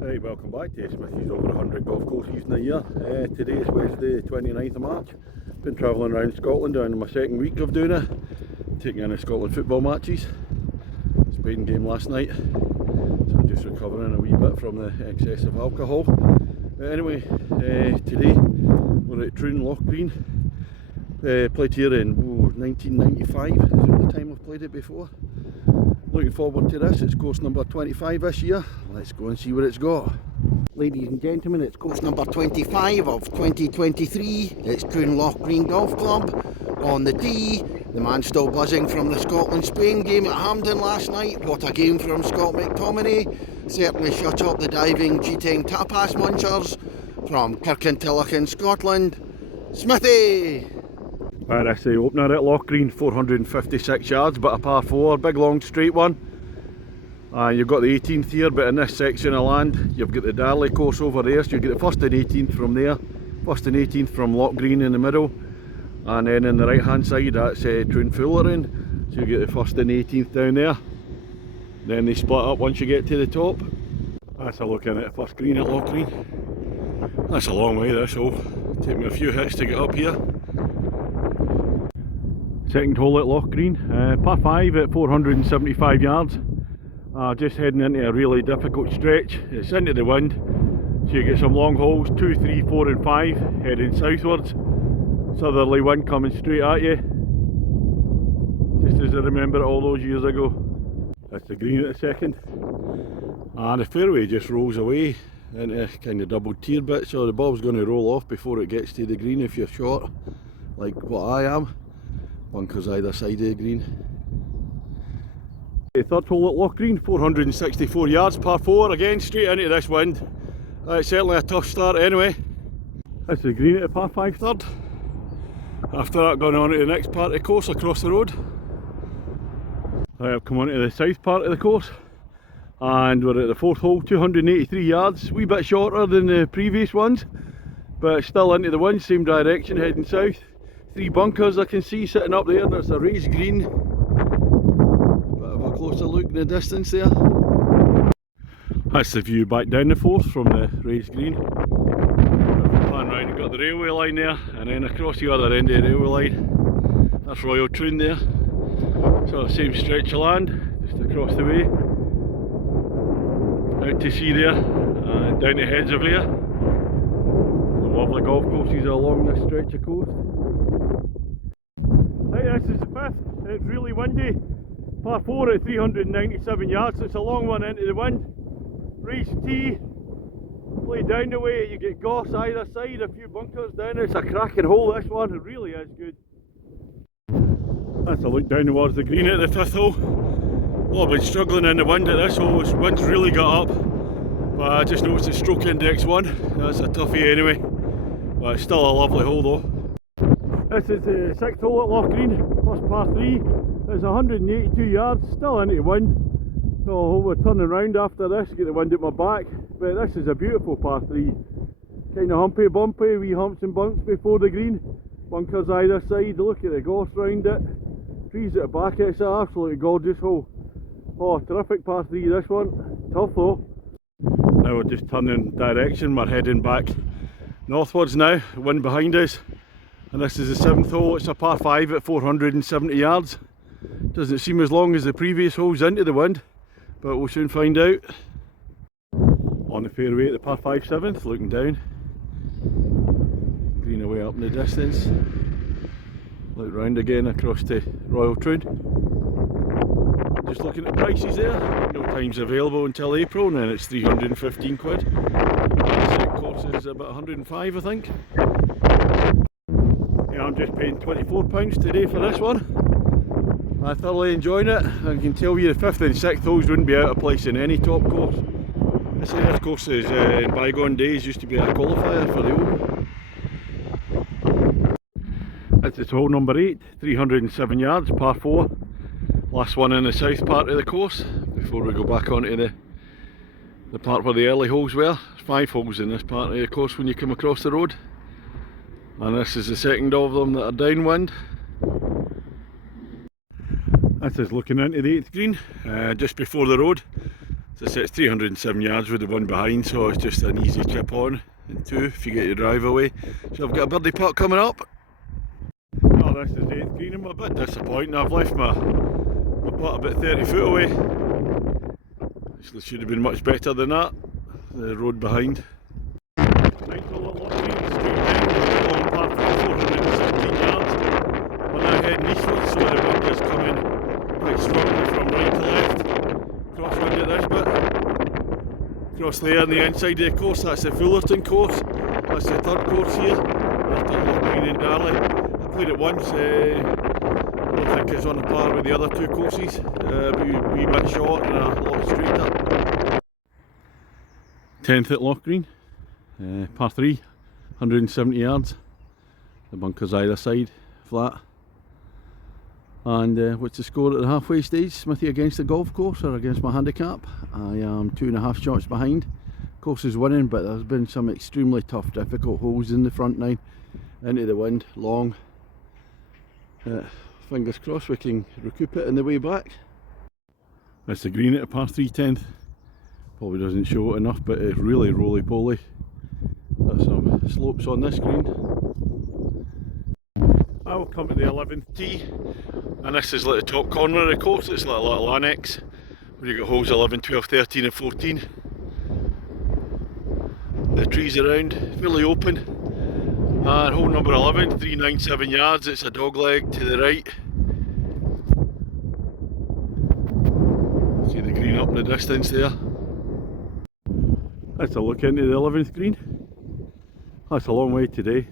Right, welcome back to Smithy's over 100 golf courses in a year. Today is Wednesday, 29th of March. Been travelling around Scotland in my second week of doing it, taking in the Scotland football matches. Spain game last night, so just recovering a wee bit from the excess of alcohol. Anyway, today we're at Troon, Lochgreen. Played here in 1995, is the time I've played it before. Looking forward to this. It's course number 25 this year. Let's go and see what it's got. Ladies and gentlemen, it's course number 25 of 2023. It's Troon Lochgreen Golf Club. On the tee, the man still buzzing from the Scotland-Spain game at Hampden last night. What a game from Scott McTominay. Certainly shut up the diving G10 tapas munchers from Kirkintilloch in Scotland. Smithy! Right, that's the opener at Lochgreen, 456 yards, but a par 4, big long straight one. And you've got the 18th here, but in this section of land, you've got the Darley course over there, so you get the 1st and 18th from there, 1st and 18th from Lochgreen in the middle, and then in the right hand side, that's Troon Fullerton, so you get the 1st and 18th down there. Then they split up once you get to the top. That's a look in at the first green at Lochgreen. That's a long way, this hole. Take me a few hits to get up here. Second hole at Lochgreen, par 5 at 475 yards. Just heading into a really difficult stretch. It's into the wind, so you get some long holes, 2, 3, 4 and 5, heading southwards. Southerly wind coming straight at you, just as I remember it all those years ago. That's the green at the second. And the fairway just rolls away into a kind of double tier bit, so the ball's going to roll off before it gets to the green if you're short, like what I am. Bunkers either side of the green. The third hole at Lochgreen, 464 yards, par 4, again straight into this wind. It's certainly a tough start anyway. That's the green at the par 5 third. After that, going on to the next part of the course across the road. I've come on to the south part of the course, and we're at the fourth hole, 283 yards, wee bit shorter than the previous ones, but still into the wind, same direction, heading south. 3 bunkers I can see sitting up there. There's a raised green. Bit of a closer look in the distance there. That's the view back down the fourth from the raised green. Plan round, you've got the railway line there, and then across the other end of the railway line, that's Royal Troon there. So the same stretch of land, just across the way. Out to sea there, and down the heads of here. Some lovely golf courses along this stretch of coast. Right, this is the 5th, it's really windy. Par 4 at 397 yards, so it's a long one into the wind. Raised tee, play down the way, you get goss either side, a few bunkers down. It's a cracking hole, this one, it really is good. That's a look down towards the green at the 5th hole. Oh, I've been struggling in the wind at this hole, the wind's really got up. But I just noticed the stroke index 1, that's a toughie anyway. But it's still a lovely hole though. This is the 6th hole at Lochgreen, first par 3. It's 182 yards, still into the wind. So we're turning round after this, get the wind at my back. But this is a beautiful par 3. Kind of humpy bumpy, wee humps and bumps before the green. Bunkers either side, look at the goss round it. Trees at the back, it's an absolutely gorgeous hole. Oh, terrific par 3 this one. Tough though. Now we're just turning direction, we're heading back northwards now, wind behind us. And this is the 7th hole, it's a par 5 at 470 yards. Doesn't seem as long as the previous holes into the wind, but we'll soon find out. On the fairway at the par 5 7th, looking down. Green away up in the distance. Look round again across to Royal Troon. Just looking at prices there, no times available until April, and then it's 315 quid. The course is about 105 I think. Yeah, I'm just paying £24 today for this one. I'm thoroughly enjoying it. I can tell you the 5th and 6th holes wouldn't be out of place in any top course. This course is, in bygone days, used to be a qualifier for the Open. This is hole number 8, 307 yards, par 4. Last one in the south part of the course, before we go back onto the part where the early holes were. There's 5 holes in this part of the course when you come across the road. And this is the second of them that are downwind. This is looking into the 8th green, just before the road. As I said, it's 307 yards with the one behind, so it's just an easy chip on and 2 if you get your drive away. So I've got a birdie putt coming up. Oh, this is 8th green. I'm a bit disappointing. I've left my putt about 30 foot away. Actually should have been much better than that. The road behind. 9th hole at Lochgreen, straight down, long par 417 yards. We're now heading eastwards, so the wind is coming quite strongly from right to left. Crosswind at this bit. Across there on the inside of the course, that's the Fullerton course. That's the 3rd course here. After Lochgreen and Darley. I played it once. I don't think it's on the par with the other 2 courses. Wee bit short and a lot straighter. 10th at Lochgreen, par 3, 170 yards. The bunkers either side, flat. And what's the score at the halfway stage? Smithy against the golf course or against my handicap? I am 2.5 shots behind. Course is winning, but there's been some extremely tough, difficult holes in the front 9. Into the wind, long. Fingers crossed we can recoup it on the way back. That's the green at a par 3 10th. Probably doesn't show it enough, but it's really roly-poly. There's some slopes on this green. I will come to the 11th tee, and this is like the top corner of the course. It's like a little annex where you got holes 11, 12, 13 and 14. The trees around, fairly open. And hole number 11, 397 yards, it's a dog leg to the right. See the green up in the distance there. Let's a look into the 11th green. That's a long way today.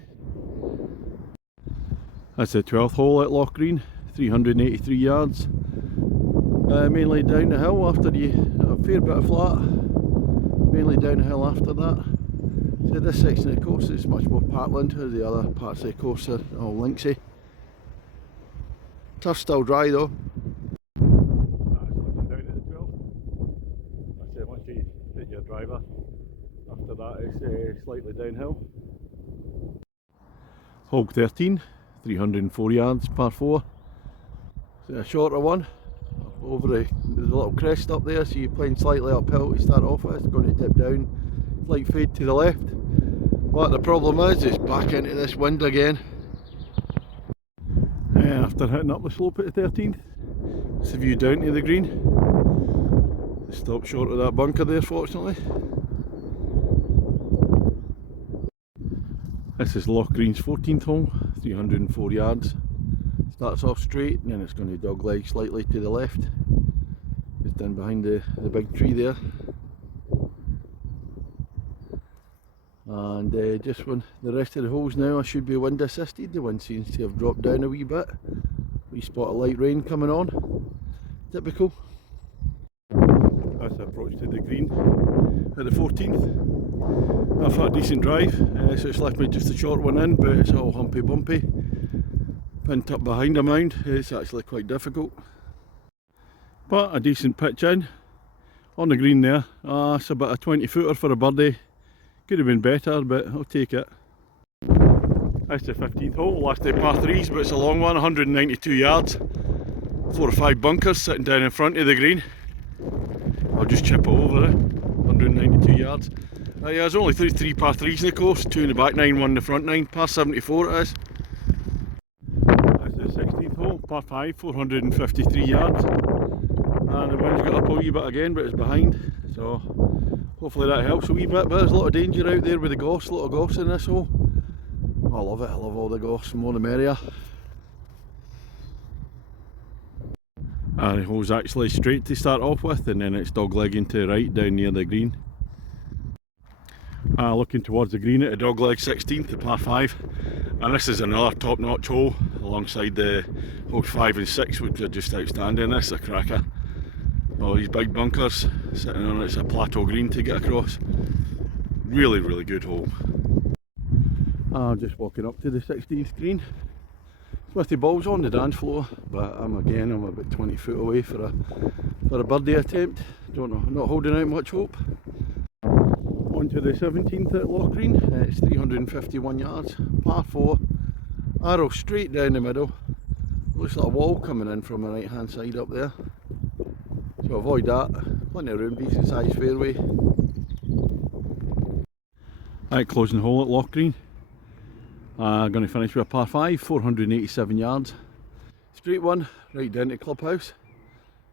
That's the 12th hole at Lochgreen, 383 yards. Mainly down the hill after a fair bit of flat. Mainly downhill after that. So this section of the course is much more parkland, as the other parts of the course are all linksy. Turf still dry though. That's looking down at the 12th. That's it, once you hit your driver. After that it's slightly downhill. Hole 13, 304 yards, par 4. So a shorter one. Over the little crest up there, so you're playing slightly uphill to start off with. It's going to dip down, slight fade to the left. But the problem is it's back into this wind again. After hitting up the slope at the 13th, it's a view down to the green. Stop short of that bunker there, fortunately. This is Lochgreen's 14th hole, 304 yards. Starts off straight and then it's going to dog leg slightly to the left. Just in behind the big tree there. And just when the rest of the holes now I should be wind assisted. The wind seems to have dropped down a wee bit. Wee spot of light rain coming on. Typical. That's the approach to the green at the 14th. I've had a decent drive, so it's left me just a short one in, but it's all humpy bumpy. Pinned up behind a mound, it's actually quite difficult. But a decent pitch in. On the green there, it's about a 20 footer for a birdie. Could have been better, but I'll take it. That's the 15th hole, last day par 3s, but it's a long one, 192 yards. 4 or 5 bunkers sitting down in front of the green. I'll just chip it over it, 192 yards. Yeah, there's only 3 par 3s in the course, 2 in the back 9, 1 in the front 9, par 74 it is. That's the 16th hole, par 5, 453 yards. And the wind's got up a wee bit again, but it's behind, so hopefully that helps a wee bit. But there's a lot of danger out there with the goss, a lot of goss in this hole. I love it, I love all the goss, more the merrier. And the hole's actually straight to start off with, and then it's dog legging to the right down near the green. Looking towards the green at the dog leg 16th, the par 5. And this is another top notch hole alongside the holes 5 and 6, which are just outstanding. This is a cracker. All these big bunkers sitting on it's a plateau green to get across. Really, really good hole. I'm just walking up to the 16th green. Smithy ball's on the dance floor, but I'm about 20 foot away for a birdie attempt. Don't know, not holding out much hope. On to the 17th at Lochgreen, it's 351 yards, par 4, arrow straight down the middle. Looks like a wall coming in from the right hand side up there. so avoid that. Plenty of room, decent sized fairway. Right, closing hole at Lochgreen. Going to finish with a par 5, 487 yards. Straight one, right down to clubhouse.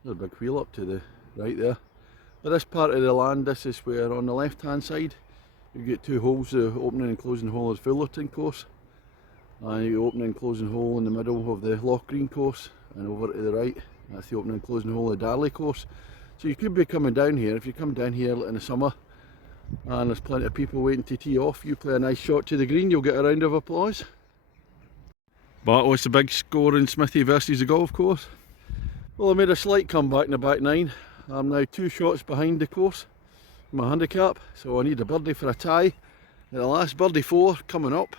There's a big wheel up to the right there. But this part of the land, this is where on the left hand side you get two holes, the opening and closing hole is Fullerton course. And the opening and closing hole in the middle of the Lochgreen course, and over to the right, that's the opening and closing hole of the Darley course. So you could be coming down here, if you come down here in the summer and there's plenty of people waiting to tee off, you play a nice shot to the green, you'll get a round of applause. But what's the big score in Smithy versus the golf course? Well, I made a slight comeback in the back nine. I'm now 2 shots behind the course, my handicap, so I need a birdie for a tie. And the last birdie 4 coming up.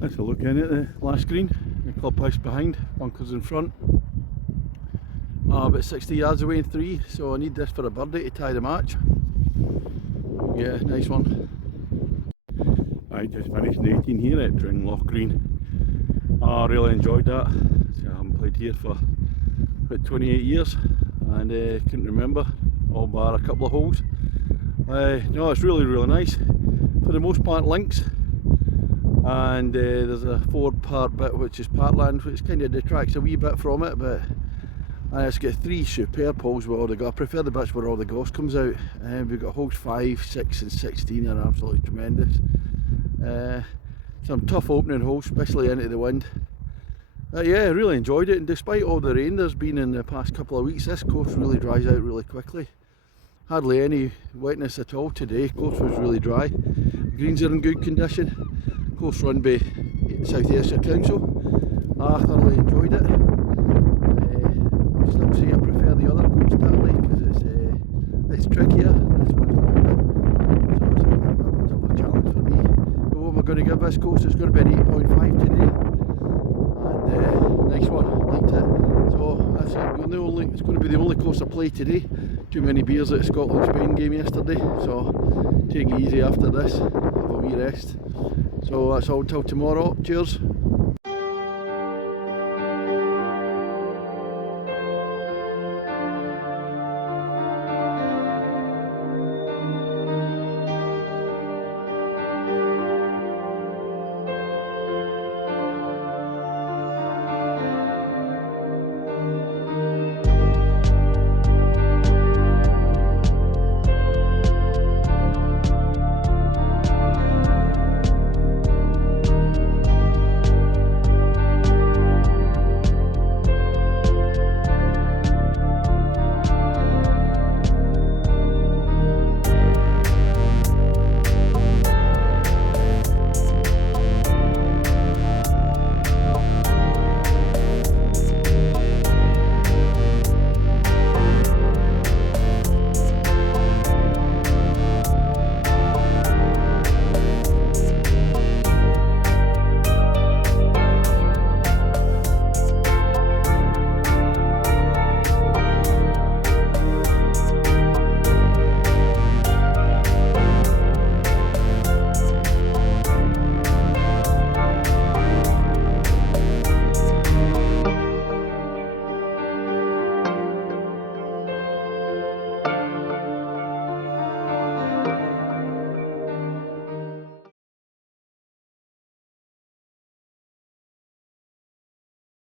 Let's a look in at the last green, the clubhouse behind, bunkers in front. About 60 yards away in 3, so I need this for a birdie to tie the match. Yeah, nice one. I just finished the 18 here at Troon, Lochgreen. I really enjoyed that. So I haven't played here for about 28 years and couldn't remember, all bar a couple of holes. No, it's really nice. For the most part links, and there's a 4-part bit which is parkland, which kind of detracts a wee bit from it, but it's got 3 superb holes with all the, I prefer the bits where all the goss comes out. We've got holes 5, 6 and 16 are absolutely tremendous. Some tough opening holes, especially into the wind. Yeah, I really enjoyed it, and despite all the rain there's been in the past couple of weeks, this course really dries out really quickly. Hardly any wetness at all today, course was really dry. Greens are in good condition. Course run by South Ayrshire Council. I thoroughly enjoyed it. I still say I prefer the other course, Darley, because it's trickier. This one's longer, so it's a bit of a challenge for me. But what we're going to give this course is going to be an 8.5 today. And nice one, liked it. So that's it. It's going to be the only course I play today. Too many beers at the Scotland-Spain game yesterday, so take it easy after this, have a wee rest. So that's all until tomorrow. Cheers.